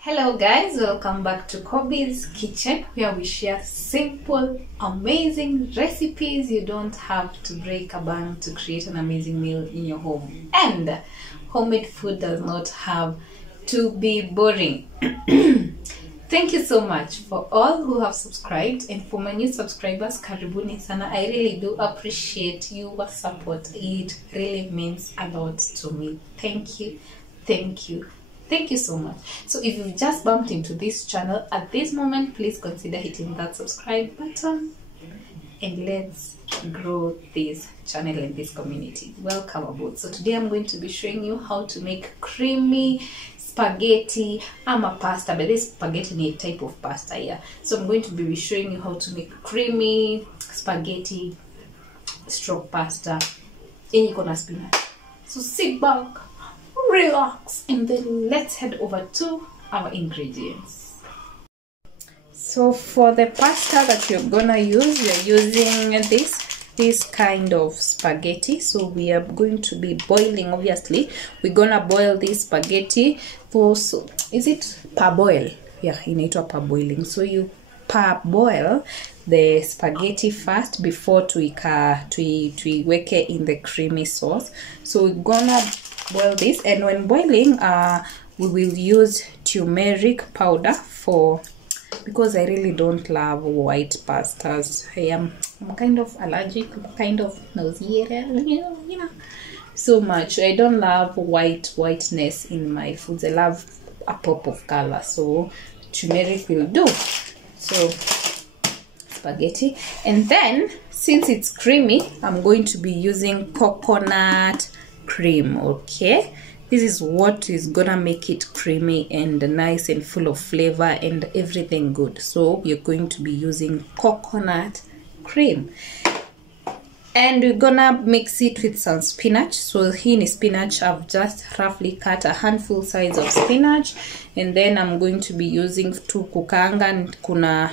Hello guys, welcome back to Kobe's Kitchen, where we share simple, amazing recipes. You don't have to break a bank to create an amazing meal in your home. And homemade food does not have to be boring. Thank you so much for all who have subscribed, and for my new subscribers, karibuni sana. I really do appreciate your support. It really means a lot to me. Thank you, thank you. Thank you so much. So if you've just bumped into this channel at this moment, please consider hitting that subscribe button and let's grow this channel and this community. Welcome aboard. So today I'm going to be showing you how to make creamy spaghetti pasta, but this spaghetti is a type of pasta here. So I'm going to be showing you how to make creamy spaghetti stroke pasta in Iko na spinach. So sit back, relax, and then let's head over to our ingredients. So for the pasta that you're gonna use, we're using this kind of spaghetti. So we are going to be boiling, obviously we're gonna boil this spaghetti for, so is it parboil? Yeah, inaitwa parboiling. So you parboil the spaghetti first before tuiweke in the creamy sauce. So we're gonna boil this, and when boiling we will use turmeric powder because I really don't love white pastas. I'm kind of allergic, kind of nosy, you know, so much. I don't love whiteness in my foods. I love a pop of color, so turmeric will do. So spaghetti, and then since it's creamy, I'm going to be using coconut cream. Okay, this is what is gonna make it creamy and nice and full of flavor and everything good. So we're going to be using coconut cream, and we're gonna mix it with some spinach. So here in spinach, I've just roughly cut a handful size of spinach, and then I'm going to be using two kukaanga, and kuna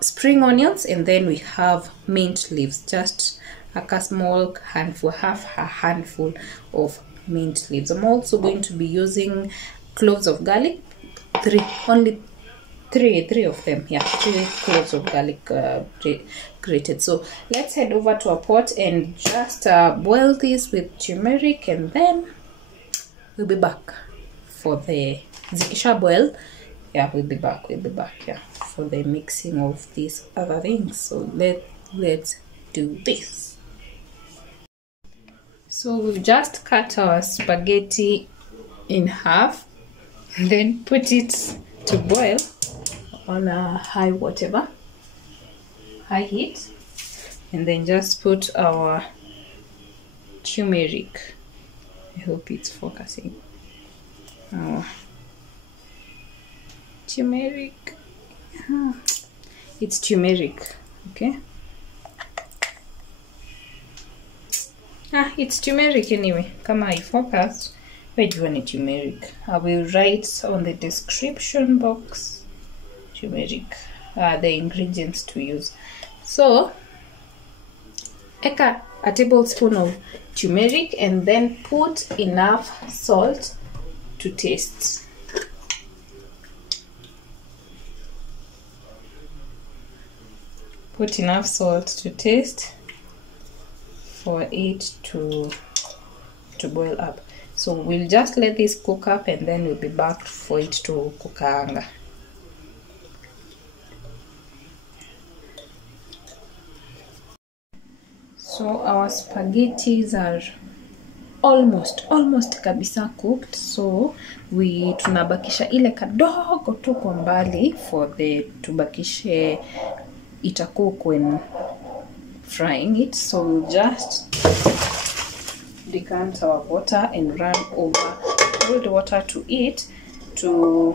spring onions, and then we have mint leaves, just a small handful, half a handful of mint leaves. I'm also going to be using cloves of garlic, three of them. Yeah, 3 cloves of garlic grated. So let's head over to a pot and just boil this with turmeric, and then we'll be back for the zikisha boil. Yeah, we'll be back, yeah, for the mixing of these other things. So let's do this. So we've just cut our spaghetti in half, and then put it to boil on a high heat, and then just put our turmeric. I hope it's focusing. Our turmeric. It's turmeric. Okay. It's turmeric anyway. Kama I focus, where do you want turmeric? I will write on the description box turmeric, the ingredients to use. So eka a tablespoon of turmeric, and then put enough salt to taste. Put enough salt to taste for it to boil up. So we'll just let this cook up, and then we'll be back for it to kukaanga. So our spaghettis are almost kabisa cooked. So tunabakisha ile kadogo tu kwa mbali for the tubakishe itacook when frying it. So we'll just decant our water and run over cold water to it to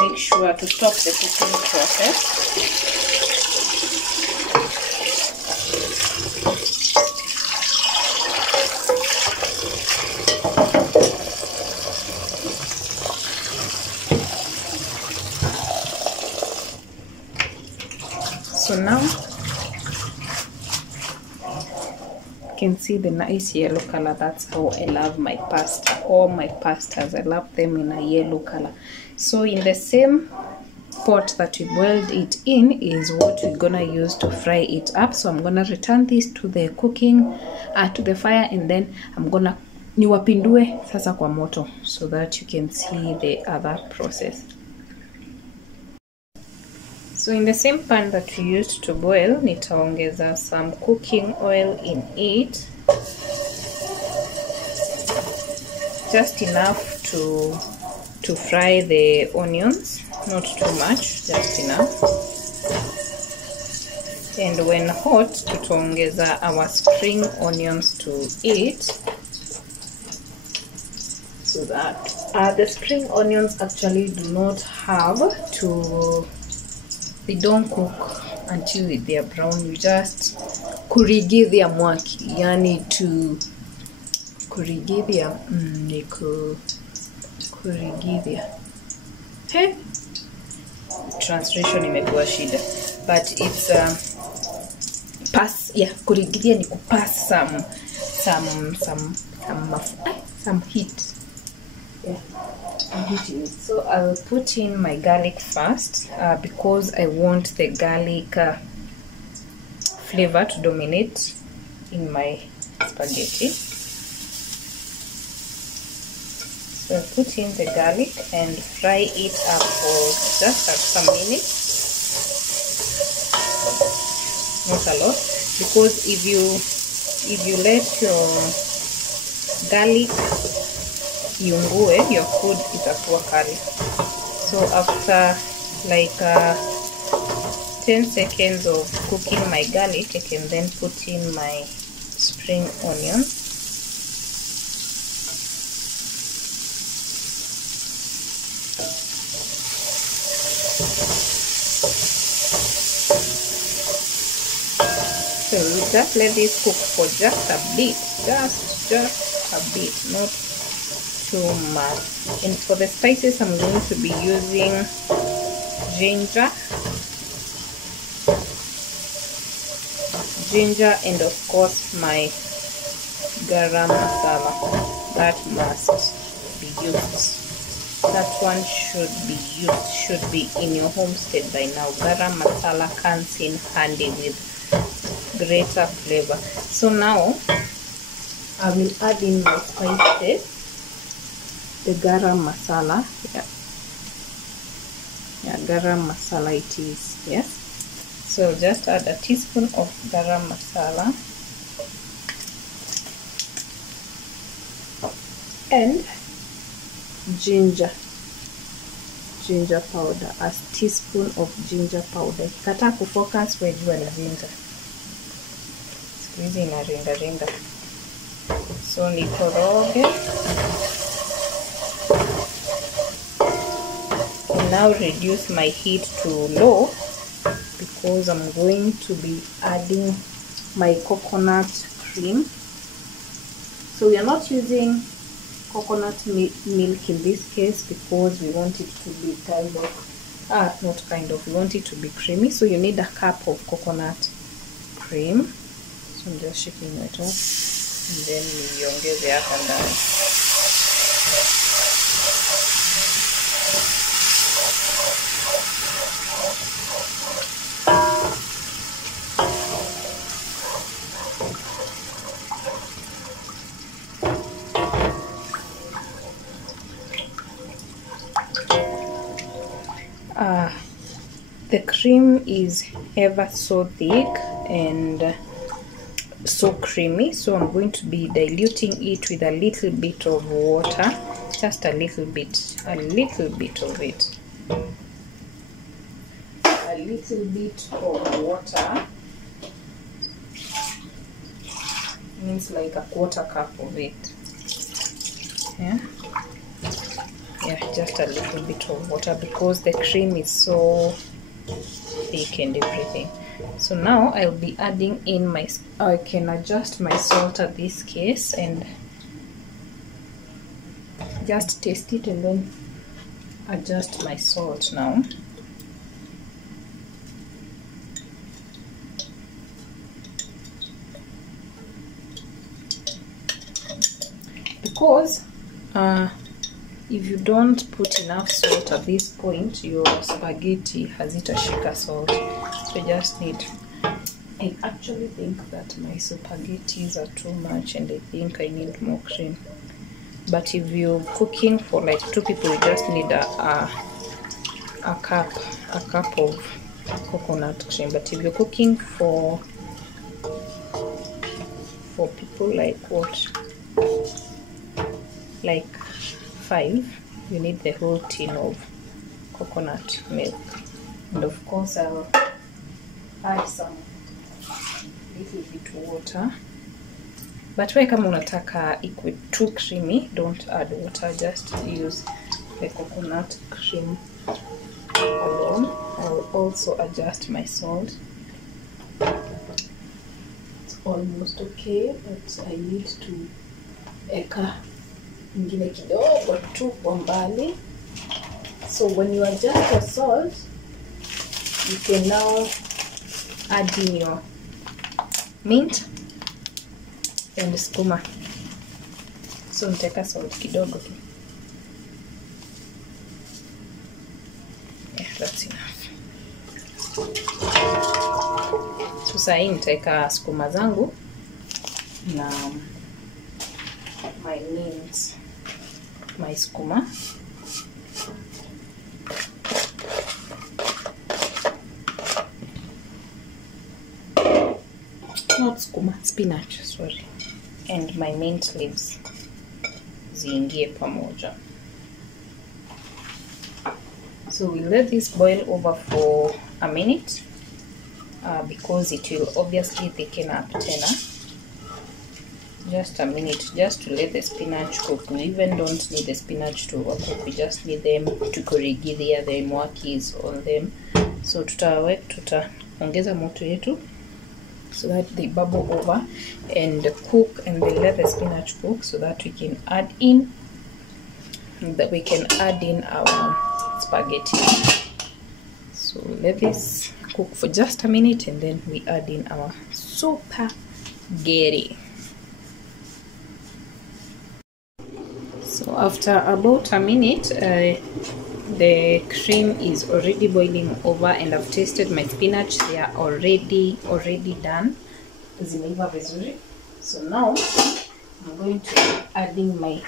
make sure to stop the cooking process. So now can see the nice yellow color. That's how I love my pasta. All my pastas, I love them in a yellow color. So in the same pot that we boiled it in is what we're gonna use to fry it up. So I'm gonna return this to the cooking to the fire, and then I'm gonna niwapindue sasa kwa moto so that you can see the other process. So in the same pan that we used to boil, nitaongeza some cooking oil in it, just enough to fry the onions, not too much, just enough. And when hot, tutaongeza our spring onions to it, so that the spring onions actually do not have to, they don't cook until they are brown. You just kurigithia mwaki, yani to kurigithia kurigithia. Hey, translation imekuwa shida, but it's pass, yeah, kurigithia ni kupass some heat. Yeah. So I'll put in my garlic first because I want the garlic flavor to dominate in my spaghetti. So I'll put in the garlic and fry it up for just some minutes. Not a lot, because if you let your garlic iungue, your food itakuwa kali. So after like 10 seconds of cooking my garlic, I can then put in my spring onion. So just let this cook for just a bit, just a bit, not too much. And for the spices, I'm going to be using ginger, and of course my garam masala. That must be used. That one should be used, should be in your homestead by now. Garam masala comes in handy with greater flavor. So now I will add in my spices, the garam masala. Yeah, garam masala it is. Yes. So just add a teaspoon of garam masala and ginger powder, a teaspoon of ginger powder. Kata kufocus wejua ni ginger. Squeeze ina ringa. So nikoroge. And now reduce my heat to low because I'm going to be adding my coconut cream. So we are not using coconut milk in this case because we want it to be we want it to be creamy. So you need a cup of coconut cream. So I'm just shaking it off and then niongeze hapa ndani. The cream is ever so thick and so creamy, so I'm going to be diluting it with a little bit of water, just a little bit of it. A little bit of water means like a quarter cup of it. Yeah, just a little bit of water because the cream is so thick and everything. So now I'll be adding in I can adjust my salt at this case and just taste it and then adjust my salt now. course, if you don't put enough salt at this point, your spaghetti hazitashika salt. So you just need. I actually think that my spaghettis are too much, and I think I need more cream. But if you're cooking for like 2 people, you just need a cup of coconut cream. But if you're cooking for people like what, like 5, you need the whole tin of coconut milk. And of course I'll add some little bit water. But when kama unataka ikwe too creamy, don't add water, just use the coconut cream alone. I'll also adjust my salt. It's almost okay, but I need to eka ingine kidogo tu kwa mbali. So when you adjust your salt, you can now add in your mint and skuma. So niteka salt kidogo tu. Yeah, that's enough. So sasa niteka skuma zangu na my mint, my skuma. Not skuma, spinach, sorry. And my mint leaves ziingie pamoja. So we let this boil over for a minute because it will obviously thicken up tena. Just a minute, just to let the spinach cook. We even don't need the spinach to overcook, we just need them to kurigidhia the mwakis on them. So tutaongeza moto yetu so that they bubble over and cook, and they let the spinach cook so that we can add in our spaghetti. So let this cook for just a minute and then we add in our spaghetti. So after about a minute, the cream is already boiling over, and I've tasted my spinach. They are already done. Zimeiva vizuri. So now I'm going to add in my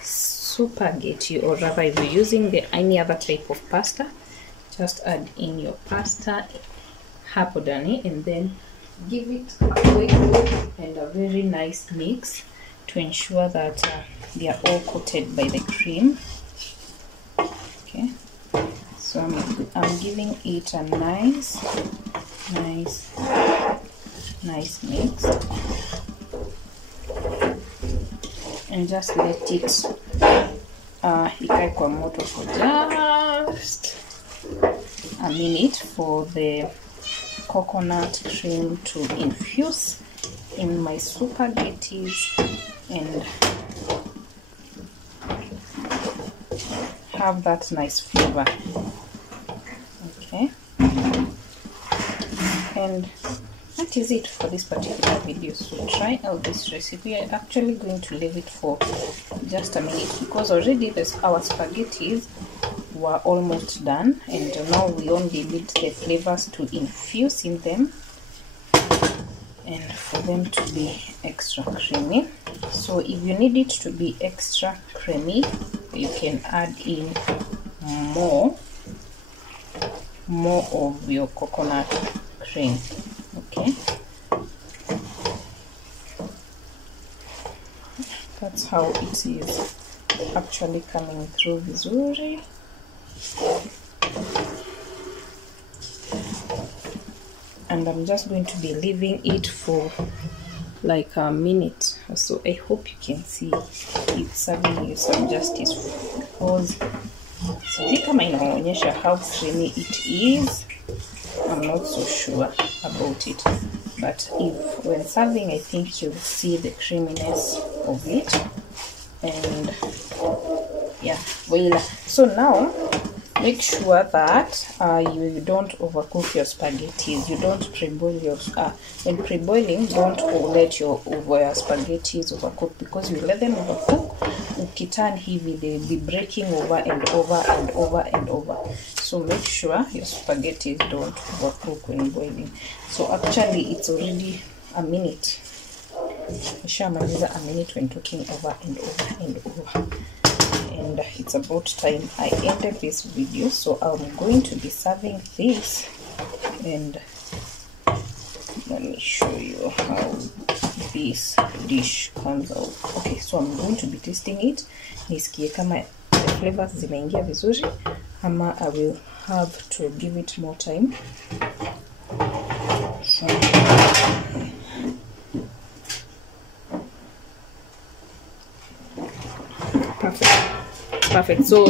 spaghetti, or rather if you're using any other type of pasta, just add in your pasta hapo ndani and then give it a quick and a very nice mix to ensure that they are all coated by the cream. Okay, so I'm giving it a nice mix, and just let it ikae kwa moto for just a minute for the coconut cream to infuse in my spaghettis and have that nice flavor. Okay, and that is it for this particular video. So try out this recipe. I'm actually going to leave it for just a minute because already our spaghettis were almost done, and now we only need the flavors to infuse in them and for them to be extra creamy. So if you need it to be extra creamy, you can add in more of your coconut cream. Okay, that's how it is actually coming through vizuri. And I'm just going to be leaving it for like a minute or so. I hope you can see it's serving you some justice, because sijui kama inaonyesha how creamy it is. I'm not so sure about it, but when serving, I think you'll see the creaminess of it. And yeah, voila. So now make sure that you don't overcook your spaghettis. You don't pre-boil your when pre-boiling, don't let your spaghettis overcook, because you let them overcook, ukiturn heavy, they'll be breaking over and over and over and over. So make sure your spaghettis don't overcook when boiling. So actually it's already a minute. A minute when talking over and over and over. And it's about time I ended this video, so I'm going to be serving this, and let me show you how this dish comes out. Okay, so I'm going to be tasting it, nisikie kama the flavors zimeingia vizuri ama I will have to give it more time. So, perfect. So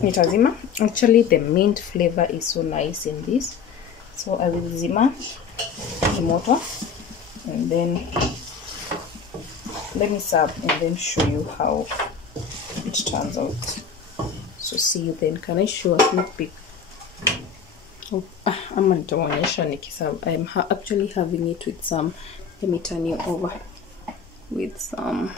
nitazima. Actually the mint flavor is so nice in this, so I will zima the motor and then let me serve and then show you how it turns out. So see you then. Can I show a sneak peek? I'm actually having it with some, let me turn you over, with some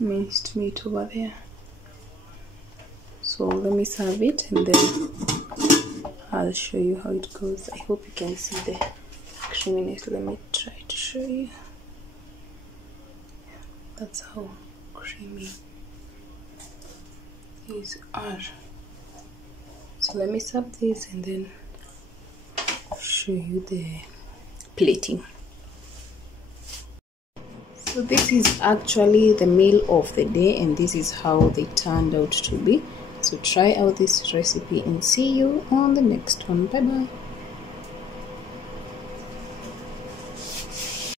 minced meat over there. So let me serve it and then I'll show you how it goes. I hope you can see the creaminess. Let me try to show you. That's how creamy these are. So let me serve this and then show you the plating. So this is actually the meal of the day, and this is how they turned out to be. So try out this recipe and see you on the next one. Bye bye.